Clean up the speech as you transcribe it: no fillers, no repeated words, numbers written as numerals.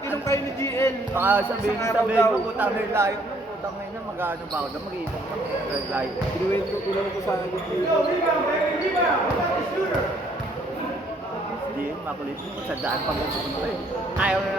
Inom kayo ni GL. Baka sabihin mo, putang na layo. Putang na yun, mag-ano ba ako na mag-inom layo. Tinawag ko sa akin yung GL. Hindi, makulit mo. Sa daan pag pupunta eh. Ayaw na